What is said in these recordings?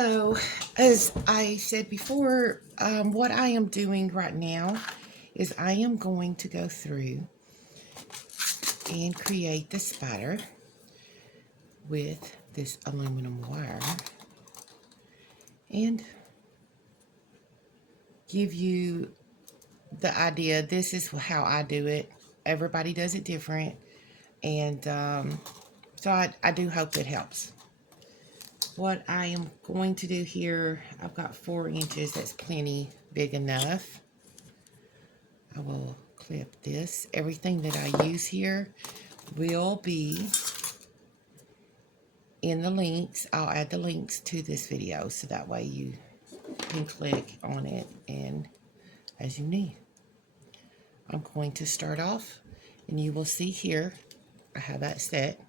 Hello. As I said before, what I am doing right now is I am going to go through and create the spider with this aluminum wire and give you the idea. This is how I do it. Everybody does it different, and so I do hope it helps. What I am going to do here, I've got 4 inches. That's plenty big enough. I will clip this. Everything that I use here will be in the links. I'll add the links to this video so that way you can click on it and as you need. I'm going to start off and you will see here I have that set.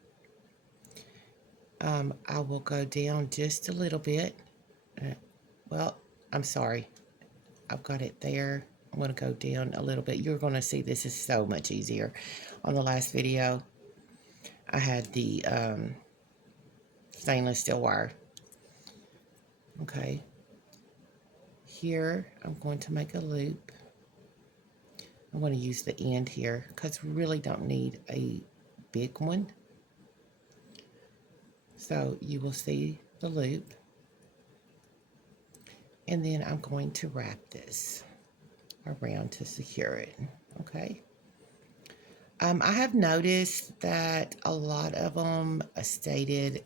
I will go down just a little bit. Well, I'm sorry. I've got it there. I'm going to go down a little bit. You're going to see this is so much easier. On the last video, I had the stainless steel wire. Okay. Here, I'm going to make a loop. I'm going to use the end here because we really don't need a big one. So you will see the loop. And then I'm going to wrap this around to secure it. Okay. I have noticed that a lot of them stated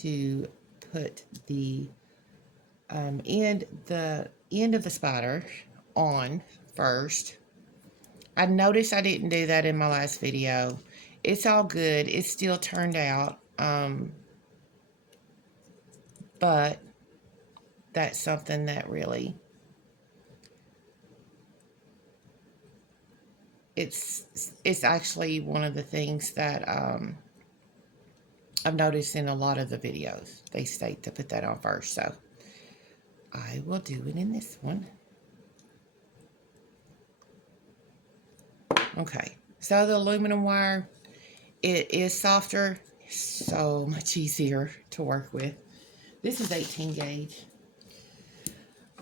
to put the end of the spider on first. I noticed I didn't do that in my last video. It's all good. It still turned out. But that's something that really it's actually one of the things that I've noticed in a lot of the videos. They state to put that on first, so I will do it in this one. Okay, so the aluminum wire, it is softer, so much easier to work with. This is 18 gauge.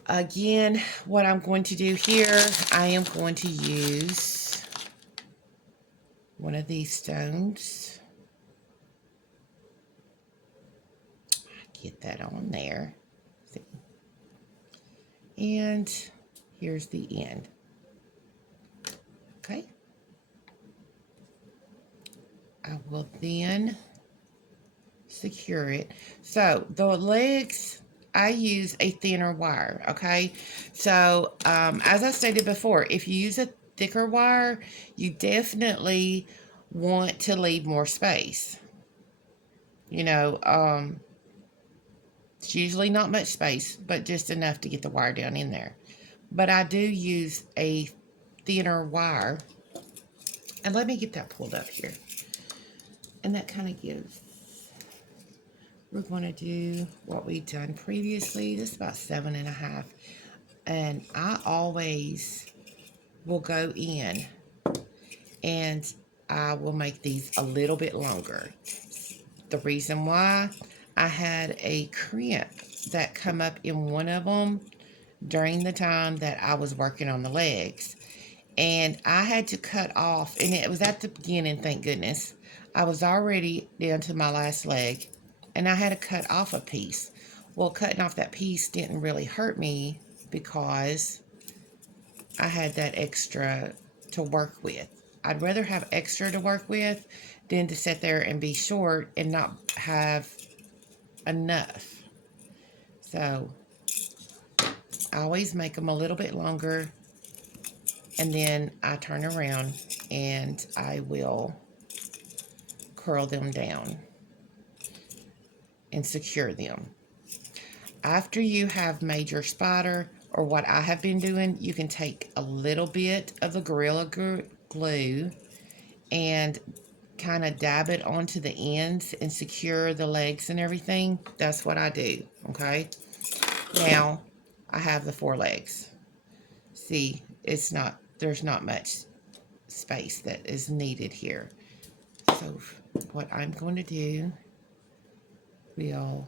Again, what I'm going to do here, I am going to use one of these stones. Get that on there. See? And here's the end. Okay. I will then secure it. So the legs, I use a thinner wire. Okay. So as I stated before, if you use a thicker wire, you definitely want to leave more space. You know, it's usually not much space, but just enough to get the wire down in there. But I do use a thinner wire. And let me get that pulled up here. And that kind of gives, we're going to do what we've done previously. This is about 7.5. And I always will go in and I will make these a little bit longer. The reason why, I had a crimp that come up in one of them during the time that I was working on the legs. And I had to cut off, and it was at the beginning, thank goodness. I was already down to my last leg, and I had to cut off a piece. Well, cutting off that piece didn't really hurt me because I had that extra to work with. I'd rather have extra to work with than to sit there and be short and not have enough. So I always make them a little bit longer, and then I turn around and I will curl them down and secure them. After you have made your spider, or what I have been doing, you can take a little bit of the Gorilla Glue and kind of dab it onto the ends and secure the legs and everything. That's what I do, okay? Now, I have the 4 legs. See, there's not much space that is needed here. So what I'm going to do, we'll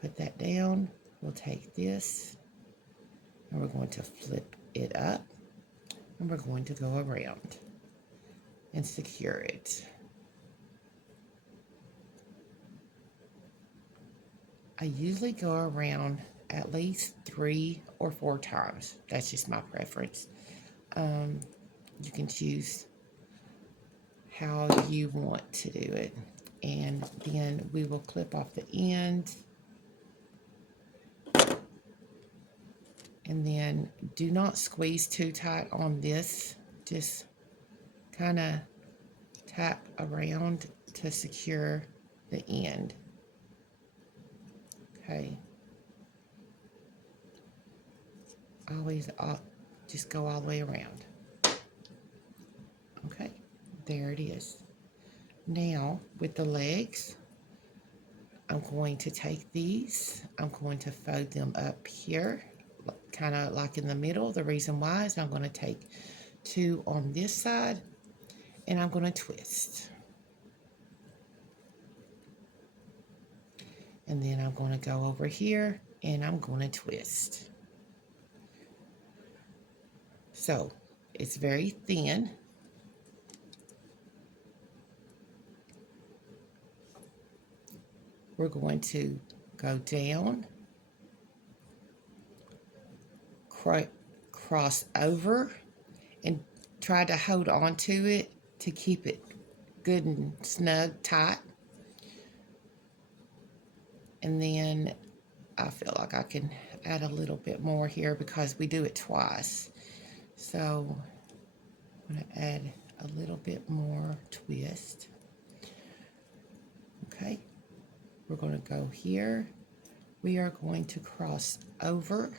put that down. we'll take this and we're going to flip it up and we're going to go around and secure it. I usually go around at least 3 or 4 times. That's just my preference. You can choose how you want to do it. And then we will clip off the end. And then do not squeeze too tight on this. Just kind of tap around to secure the end. Okay. Always just go all the way around. Okay, there it is. Now, with the legs, I'm going to take these, I'm going to fold them up here, kind of like in the middle. The reason why is I'm going to take 2 on this side, and I'm going to twist. And then I'm going to go over here, and I'm going to twist. So, it's very thin. We're going to go down, cross over, and try to hold on to it to keep it good and snug, tight. And then I feel like I can add a little bit more here because we do it twice. So I'm going to add a little bit more twist. Okay. We're going to go here. We are going to cross over,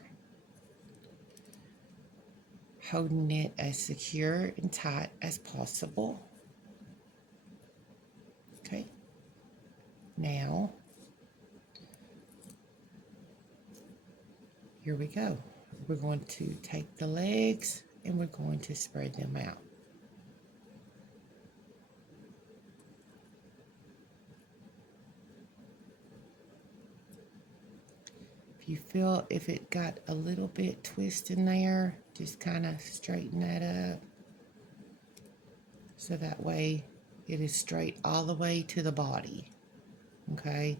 holding it as secure and tight as possible. Okay. Now, here we go. We're going to take the legs and we're going to spread them out. If you feel if it got a little bit twist in there, just kind of straighten that up. So that way it is straight all the way to the body. Okay.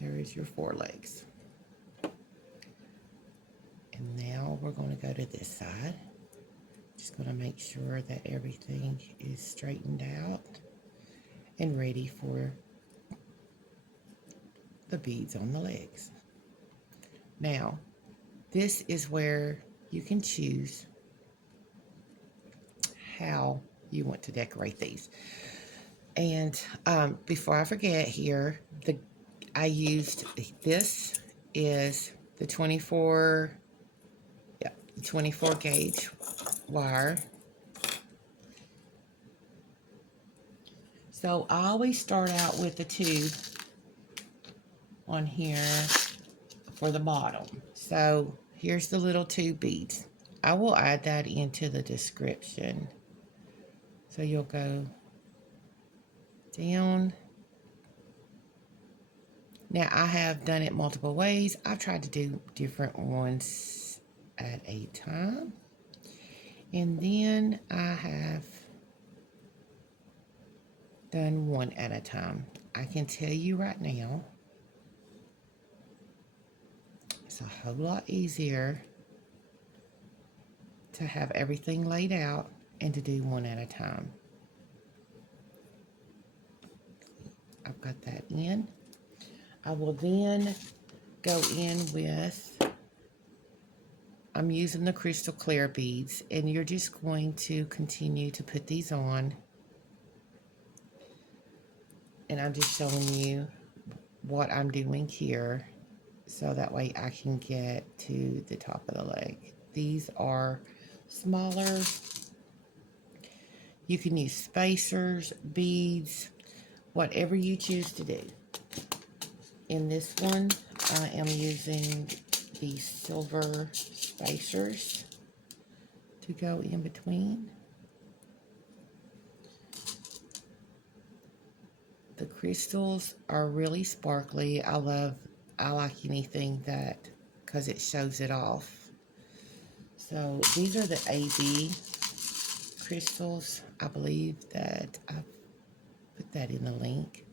There is your forelegs. And now we're going to go to this side. Just going to make sure that everything is straightened out and ready for the beads on the legs. Now, this is where you can choose how you want to decorate these. And before I forget here, I used, this is the 24 gauge wire. So I always start out with the tube on here for the bottom. So here's the little 2 beads. I will add that into the description. So you'll go down. Now I have done it multiple ways. I've tried to do different ones at a time. And then I have done one at a time. I can tell you right now, it's a whole lot easier to have everything laid out and to do one at a time. I've got that in. I will then go in with, I'm using the crystal clear beads, and you're just going to continue to put these on. And I'm just showing you what I'm doing here, so that way I can get to the top of the leg. These are smaller. You can use spacers, beads, whatever you choose to do. In this one, I am using the silver spacers to go in between. The crystals are really sparkly. I like anything that, because it shows it off. So these are the AB crystals. I believe that I put that in the link.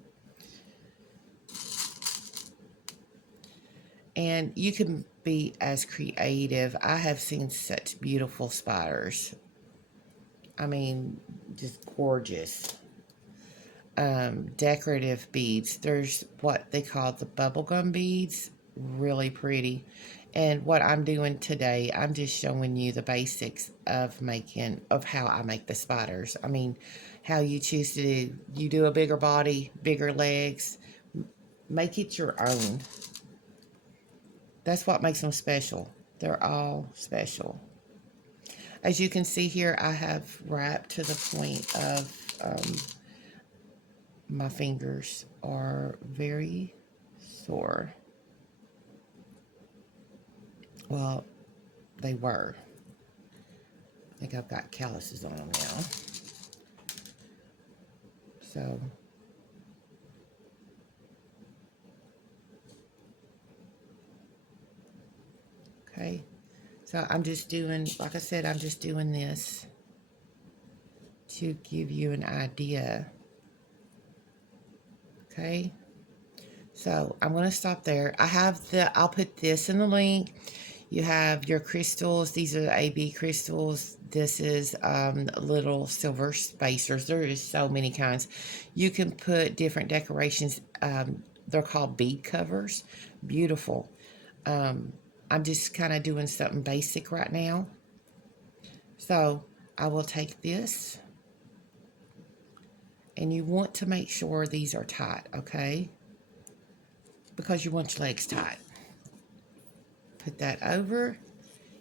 And you can be as creative. I have seen such beautiful spiders. I mean, just gorgeous. Decorative beads. There's what they call the bubblegum beads. Really pretty. And what I'm doing today, I'm just showing you the basics of how I make the spiders. I mean, how you choose to do. You do a bigger body, bigger legs. Make it your own. That's what makes them special. They're all special. As you can see here, I have wrapped to the point of my fingers are very sore. Well, they were. I think I've got calluses on them now. So, okay. So I'm just doing, like I said, I'm just doing this to give you an idea. Okay. So I'm going to stop there. I'll put this in the link. You have your crystals. These are the AB crystals. This is little silver spacers. There is so many kinds. You can put different decorations. They're called bead covers. Beautiful. I'm just kind of doing something basic right now. So I will take this. And you want to make sure these are tight, okay? Because you want your legs tight. Put that over.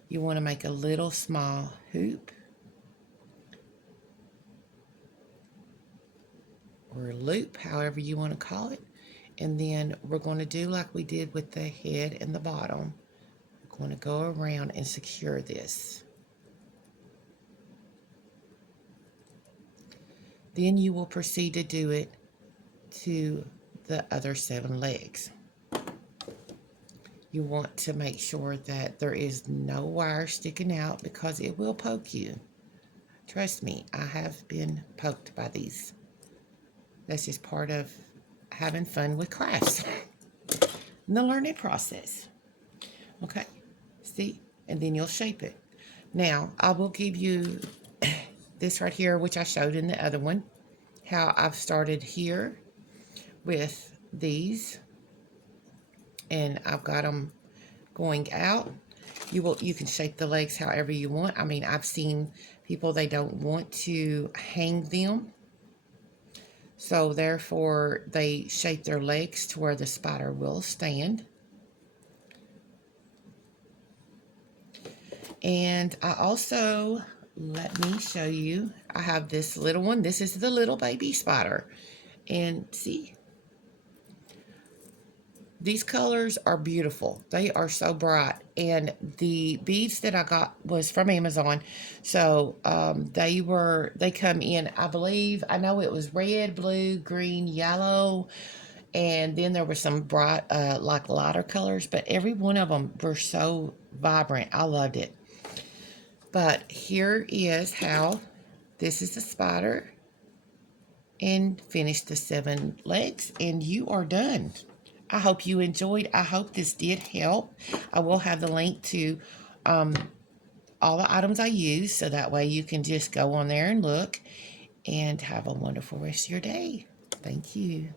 You want to make a little small hoop or loop, however you want to call it. And then we're going to do like we did with the head and the bottom. We're going to go around and secure this. Then you will proceed to do it to the other 7 legs. You want to make sure that there is no wire sticking out because it will poke you. Trust me, I have been poked by these. That's just part of having fun with crafts and the learning process. Okay, see? And then you'll shape it. Now, I will give you this right here, which I showed in the other one, how I've started here with these. And I've got them going out. You can shape the legs however you want. I mean, I've seen people, they don't want to hang them. So therefore, they shape their legs to where the spider will stand. And I also, let me show you, I have this little one. This is the little baby spider. And see, these colors are beautiful. They are so bright. And the beads that I got was from Amazon. So they come in, I believe, I know it was red, blue, green, yellow. And then there were some bright, like lighter colors. But every one of them were so vibrant. I loved it. But here is how, this is the spider. And finish the 7 legs. And you are done. I hope you enjoyed. I hope this did help. I will have the link to all the items I use, so that way you can just go on there and look, and have a wonderful rest of your day. Thank you.